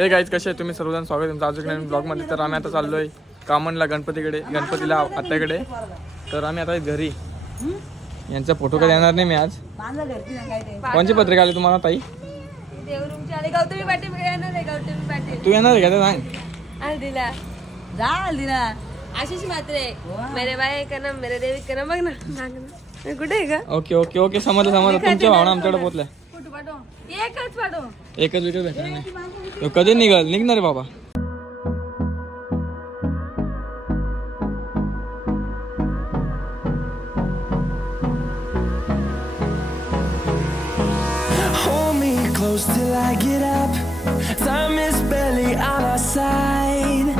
हे गाईज कसे आहे तुम्ही सर्वजण, स्वागत आहे तुमचं अजून नवीन ब्लॉगमध्ये. तर आम्ही आता चाललोय कामनला गणपतीला आत्याकडे. तर आम्ही आता घरी. यांचा फोटो काय येणार नाही मी आज. कोणची पत्रिका आली तुम्हाला ताई? गौतमी पाटील येणार आहे. गौतमी पाटील तू येणार आहे का ते सांग. हल्दीला जा हल्दीला. आशिष मात्रे मेरे बाय का नाम मेरे देवी का नाम बघ ना. कुठे आहे का? ओके ओके ओके समजलं. तुमच्या भावना आमच्याकडे पोहोचल्या. फोटो पाठव. एकच पाठव. एकच व्हिडिओ भेटणार नाही. कधी निघणार रे बाबा. Close till I get up. Time is barely on our side.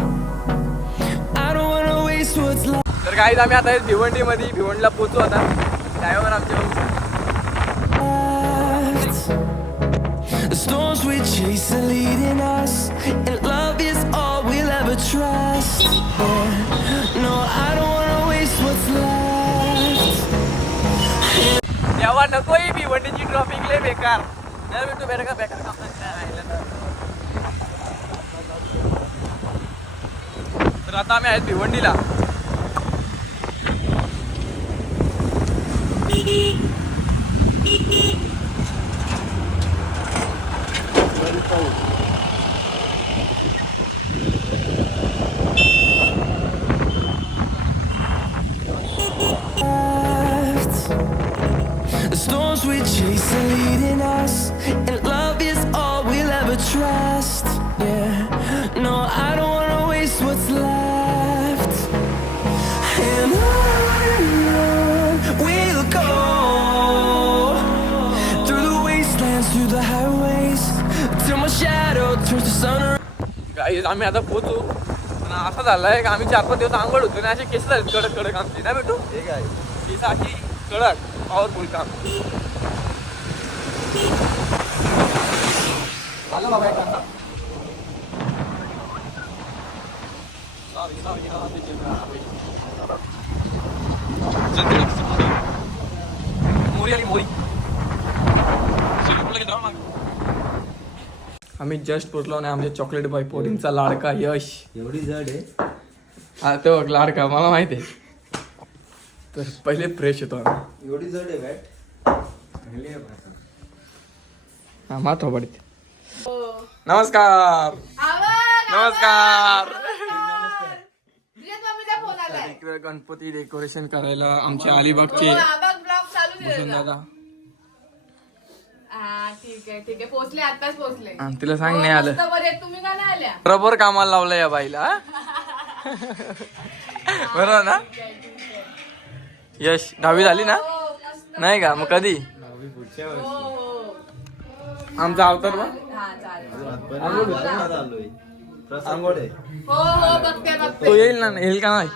I don't wanna waste what's left. तर गाईज आम्ही आता भिवंडीमध्ये भिवंडीला पोहोचू आता. ड्रायव्हर आमचे The storms we chase are leading us, and love is all we'll ever trust. No, I don't wanna waste what's left. तेव्हा नकोही भिवंडीची traffic लय बेकार. नाही भेटू बेकार बेकार काम नाही. तर आता आम्ही आहेत भिवंडीला. The storms we chase are leading us, and love is all we'll ever trust. Yeah, no, I don't wanna waste what's left. And on we'll go, through the wastelands, through the highways, till my shadow turns to sun. Guys आम्ही आता पोहोचू. पण असं झालंय का आम्ही 4-5 दिवस आंघोळ होतो ना. असे केस झाले कडक कडक आमची ना भेटू. हे काय केस अशी कडक पॉवरफुल काम. आला बाबा एक कांदा. मोरी आली मोरी. आम्ही जस्ट पोचलो आणि आमचे चॉकलेट बॉय पोरींचा लाडका यश. एवढी जड आहे. हा तो लाडका मला माहिती आहे. तर पहिले फ्रेश येतो आम्ही. एवढी जड आहे बॅट. हा माथ पडते. नमस्कार नमस्कार. इकडे गणपती डेकोरेशन करायला आमचे अलिबागचे भूषण दादा. ठीक आहे पोहोचले. आताच पोहोचले. तिला सांग नाही आलं. तुम्ही का नाही आल्या? बरोबर कामाला लावलं या बाईला. बरोबर ना. यश 10वी झाली ना. नाही का मग कधी आमचा अवतार बघ. तो येईल ना. येईल का नाही.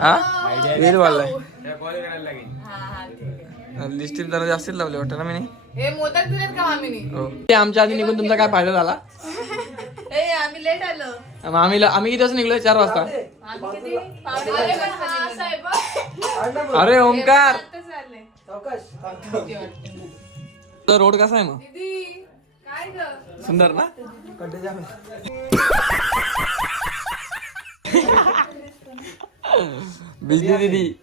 हा येईल बोललाय. लिस्टिप जरा जास्त लावले वाटतं ना मी. मोदक दिलेत का मामीनी? ते आमच्या आधी निघून तुमचा काय फायदा झाला. आम्ही लेट आलो. आम्ही किती वाजता निघलोय? 4 वाजता. अरे ओमकार रोड कसा आहे मग? सुंदर ना. बिजली दीदी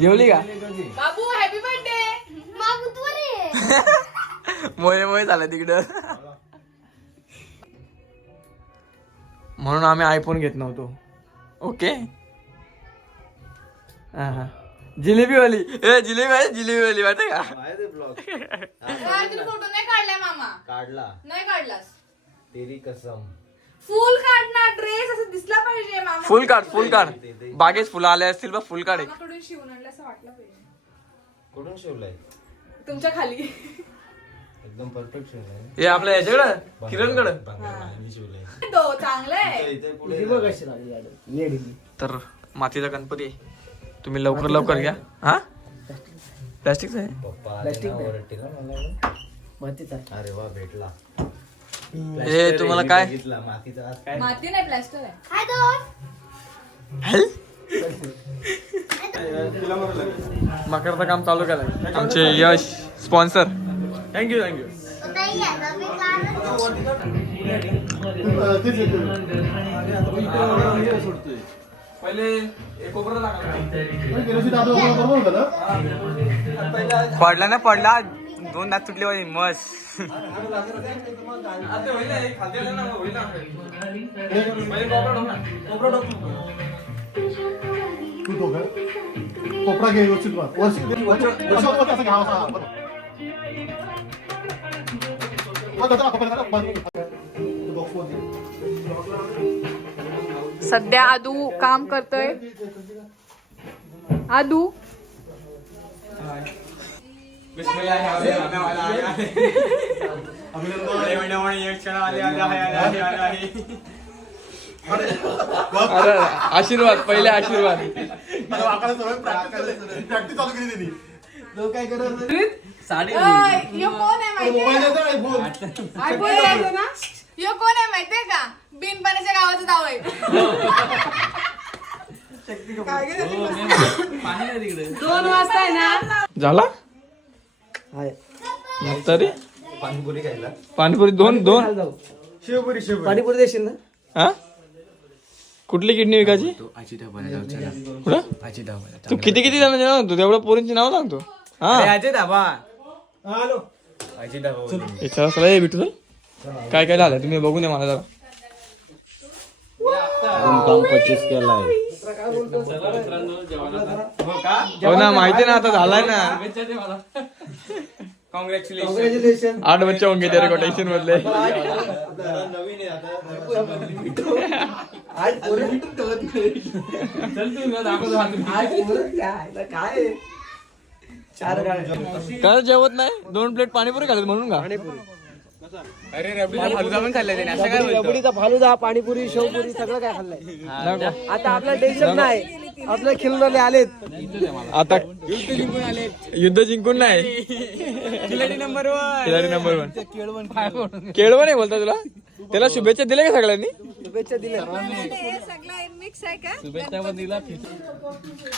जेवली का? बाबू हॅपी बर्थडे. मोये झालं तिकडं. म्हणून आम्ही आयफोन घेत नव्हतो. ओके. हा जिलेबीवाली. जिलेबीवाली वाटते का? फोटो नाही काढलाय मामा. काढला नाही काढलास. तेरी कसम. फुल काढणार. ड्रेस असं दिसला पाहिजे मामा. फुल काढ. बागेत फुलं आले असतील बघ. फुल काढ. मामाकडून शिवून आणलं असं वाटलं पाहिजे. कुठून शिवलाय? तुमच्या खाली. एकदम परफेक्ट शिवलाय. हे आपल्या याच्याकडं किरणकडं शिवलाय. तो चांगला आहे. तर मातीचा गणपती आहे. तुम्ही लवकर घ्या. हा प्लास्टिकचा आहे. अरे वा भेटला. हे तुम्हाला काय मातीचा माती नाही प्लास्टर आहे. मकरचं काम चालू केलंय आमचे यश स्पॉन्सर. थँक्यू पडला ना पडला 2 दात तुटले पाहिजे मस्त कोपरा घे व्यवस्थित असं घ्यावा सध्या आदू काम करतोय. आदू आशीर्वाद पहिले आशीर्वाद प्रॅक्टिस चालू केली त्यांनी. यो कोण आहे माहितीये का? बिनपाण्याच्या गावाचं नाव आहे. 2 वाजता आहे ना. झाला तरी पाणीपुरी खायला पाणीपुरी 2 शेवपुरी पाणीपुरी देशील ना. हा कुठली किडनी विकायची कुठं तू किती जणांचे नाव सांगतो तेवढं पोरींचे नाव सांगतो हा भेटू काय काय झालं तुम्ही बघून या मला जरा काम 25 केलाय. हो ना माहिती ना आता झालाय ना कॉंग्रॅच्युलेशन 8 बच्चे होंगे तेरे को टेंशन मधले नवीन आहे काय जेवत नाही 2 प्लेट पाणीपुरी खाल्ली म्हणून का अरे रबडीचा फालुदा पण खाल्लाय त्याने असं काय रबडीचा फालुदा पाणीपुरी शेवपुरी सगळं काय खाल्लंय. आता आपलं टेन्शन नाही. आपले खिल्लोले आलेत आता युद्ध जिंकून नाही खिलाडी नंबर 1 केळवण आहे बोलता तुला त्याला शुभेच्छा दिल्या का सगळ्यांनी शुभेच्छा दिल्या.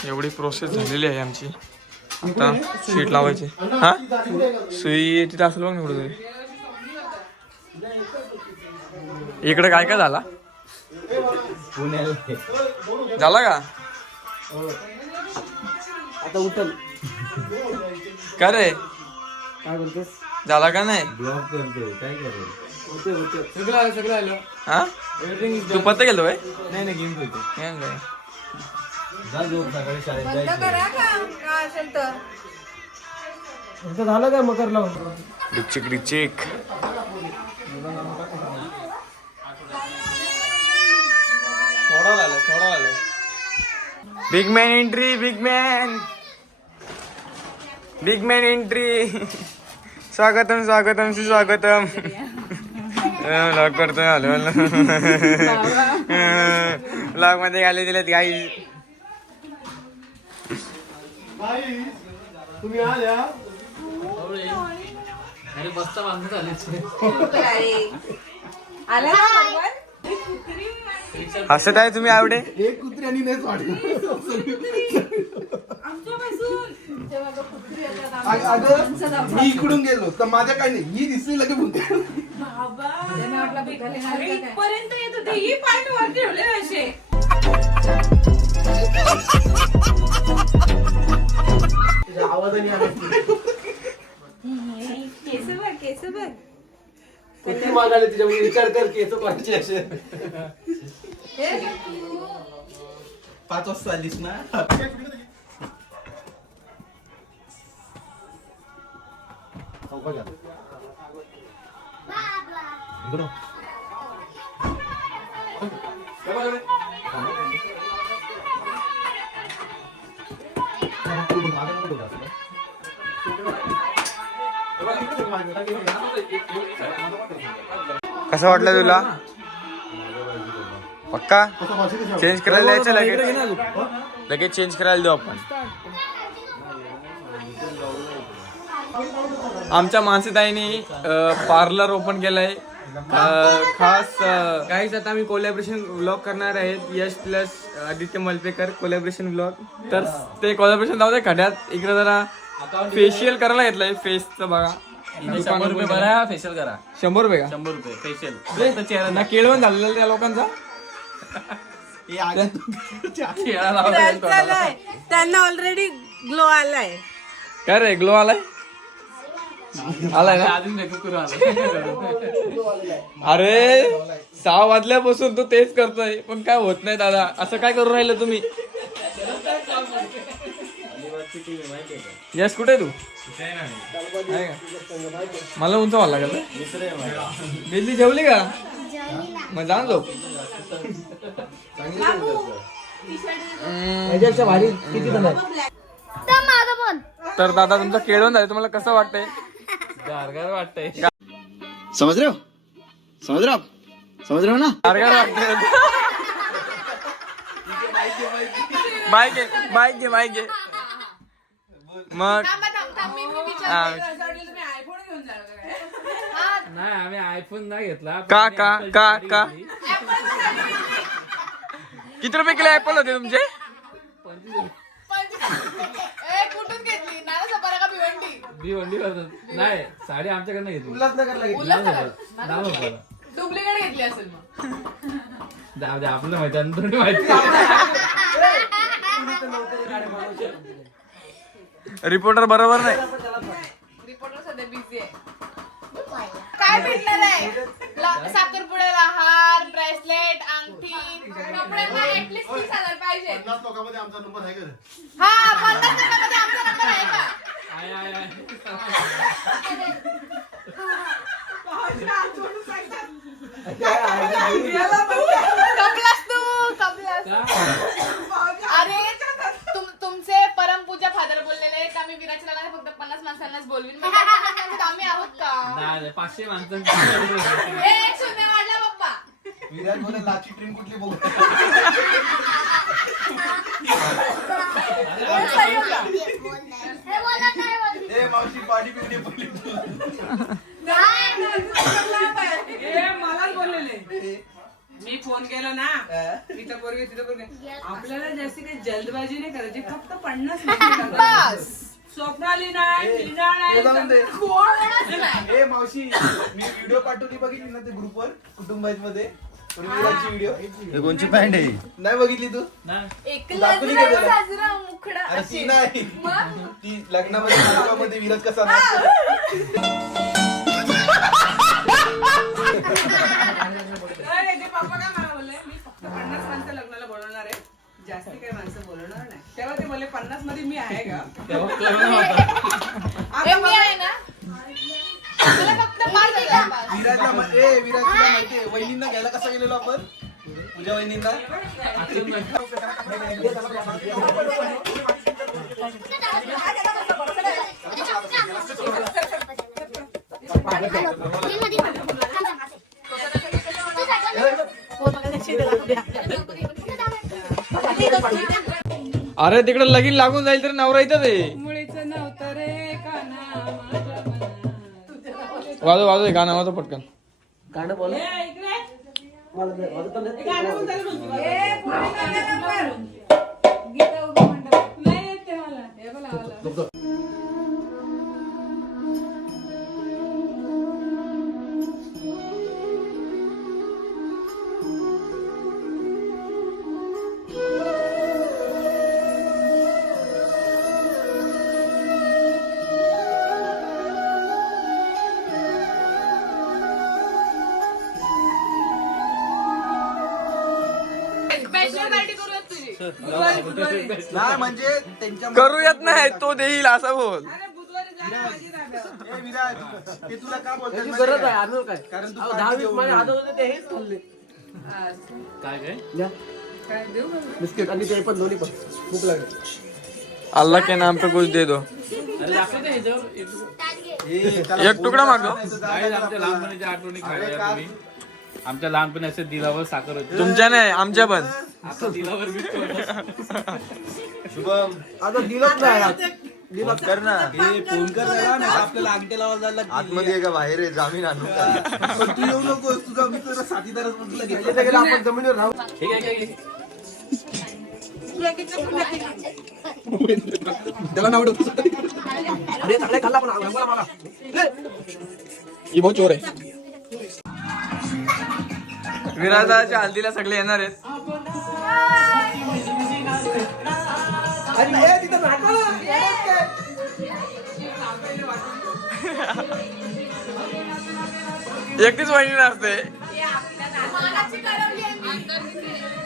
एवढी प्रोसेस झालेली आहे आमची आता शीट लावायची हा सुई तिथे असेल बघ ना कुठेतरी इकडे काय काय झाला झाला का आता उठल का रे काय बोलतोस. झाला का नाही ब्लॉग करतोय काय करेल. सगळं आलं. हा तू पत्ता गेलो बाय नाही गेम खेळतो. जा झोप सकाळी शाळेत जायचं. झालं काय मकर लावून डिचिक थोडा झालं बिग मॅन एंट्री स्वागतम सुस्वागतम ब्लॉग करतोय आलो ब्लॉग मध्ये आले दिलेत गाई तुम्ही आल्या हसत आहे तुम्ही आवडे एक कुत्री आणि नाही वाढली. अगं मी इकडून गेलो तर माझ्या काही नाही ही दिसली लगे बोलते. पर्यंत येत होते ही पाठ वर ठेवले असे. आवाजाने केस बघ किती मागायला तिच्यामध्ये विचार कर की येतो पाहिजे असे 5 वाजता आलीस ना. कसं वाटलं तुला पक्का चेंज करायला द्यायचं लगेच चेंज करायला देऊ आपण. आमच्या मानसीताईने पार्लर ओपन केलंय खास काहीच. आता आम्ही कोलॅबरेशन व्लॉग करणार आहेत यश प्लस आदित्य मलपेकर कोलॅबरेशन व्लॉग. तर ते कोलॅबरेशन जाऊ दे खड्यात. इकडे जरा फेशियल करायला घेतलंय फेसचं बघा रुपये भरा फेशियल करा 100 रुपये का 100 रुपये फेशियल चेहरा ना केळवण झालेलं त्या लोकांचा त्यांना ऑलरेडी ग्लो आलाय. काय रे ग्लो आलाय आलाय ना अरे 6 वाजल्यापासून तू तेच करतोय पण काय होत नाही दादा. असं काय करू राहिलं तुम्ही. यश कुठे तू आहे का? मला उंच व्हायला लागेल. बिजली जेवली का मग जाण झोप. भारी किती जण आहेत? तर दादा तुमचं केळवण झालं तुम्हाला कसं वाटतंय. गारगार वाटतंय समझ रहे हो ना गारगार वाटतंय. बाईक घे मग नाही आम्ही आयफोन नाही घेतला. का किती रुपये किलो ऍपल होते तुमचे. कुठून घेतली नाना सपारा का भिवंडी? भिवंडी नाही साडी आमच्याकडनं घेतली. उल्हासनगरला घेतली. डुप्लिकेट घेतली असेल मग. जाऊ दे आपलं माहिती आहे थोडी माहिती. रिपोर्टर बरोबर नाही. रिपोर्टर सध्या बिझी आहे. काय भेटणार आहे? साखरपुड्याला हार, ब्रेसलेट, अंगठी, कपड्यांना ऍटलीस्ट 30,000 पाहिजे. 50 लोकांमध्ये आमचा नंबर आहे का? हा 50 लोकांमध्ये आमचा नंबर आहे का? कपलास तू कपलास. अरे तुमचे परमपूजा फादर बोललेले का मी विराच्या लग्नात फक्त 50 माणसांनाच बोलवीन. मग 50 माणसात आम्ही आहोत का? नाही 500 माणसं. एक शून्य वाढला पप्पा. विराट बोला लाची ट्रेन कुठली बघू. ए मावशी पाणी पिवडी बोलली. मलाच बोललेले. मी फोन केला ना तिथं पोरगे आपल्याला जास्ती काही जल्दबाजी नाही करायची. फक्त 50 मिनिटं. स्वप्नाली नाही मीना नाही. ए मावशी मी व्हिडिओ पाठवली बघितली ना ते ग्रुपवर कुटुंबामध्ये विराटची व्हिडिओ. कोणची पॅन्ट आहे नाही बघितली तू. दाखवली का त्याला? मुखडा अरे ती नाही ती लग्नामध्ये कार्यक्रमामध्ये विराट कसा नाचतो. पप्पा काय मला बोलले मी फक्त 50 माणसं लग्नाला बोलवणार आहे. जास्ती काही माणसं बोलवणार नाही. तेव्हा ते बोलले 50 मध्ये मी आहे का? मी आहे ना. तुला फक्त 5,000 विराटला तुला माहितीये वहिनींना घ्यायला कसा गेलेलो आपण तुझ्या वहिनींना. अरे तिकडे लगीन लागून जाईल तर नवरा इथं ते मुळीचं नव्हतं रे काना माझ्या मनात. वाजव हे गाणं वाजव पटकन. गाणं बोला. नाही येत ते मला. हे बोला आवाज. नाही म्हणजे त्यांच्या करूयात नाही तो देईल असं बोल. ए विराट ते तुला का बोलतात त्याची माहिती गरज आहे आहे का? आणू काय कारण तू 10-20 महिने आधी होते ते हेच खाल्ले. काय बिस्किट आणि ते पण दोन्ही पण भूक लागली. अल्लाह के नाम पे कुछ दे दो. एक तुकडा मागो. आमच्या लहानपणीच्या आठवणी काढल्या तुम्ही. आमच्या लहानपणी असे दिलावर साखर होती. तुमच्या नाही आमच्या पण. आता दिलावर शुभम आता दिलंच नाही आज. फोन कर ना. फोन कर त्याला नाही तर आपल्याला अंगठे लावायला लागला. आतमध्ये आहे का बाहेर आहे जामीन आणू का? पण तू येऊ नकोस तुझा मित्र साथीदारच म्हटलं घेतलं त्याच्या घरी आपण जमिनीवर राहू. ठीक आहे त्याला नाव ठेवतो. अरे चांगला खाल्ला पण रंगोला मला. ही बहुत चोर आहे. विराजाच्या हल्दीला सगळे येणार आहेत. अरे नाही, तिथं नाटक. एकटीच वहिनी असते. मानाची करवली आहे मी.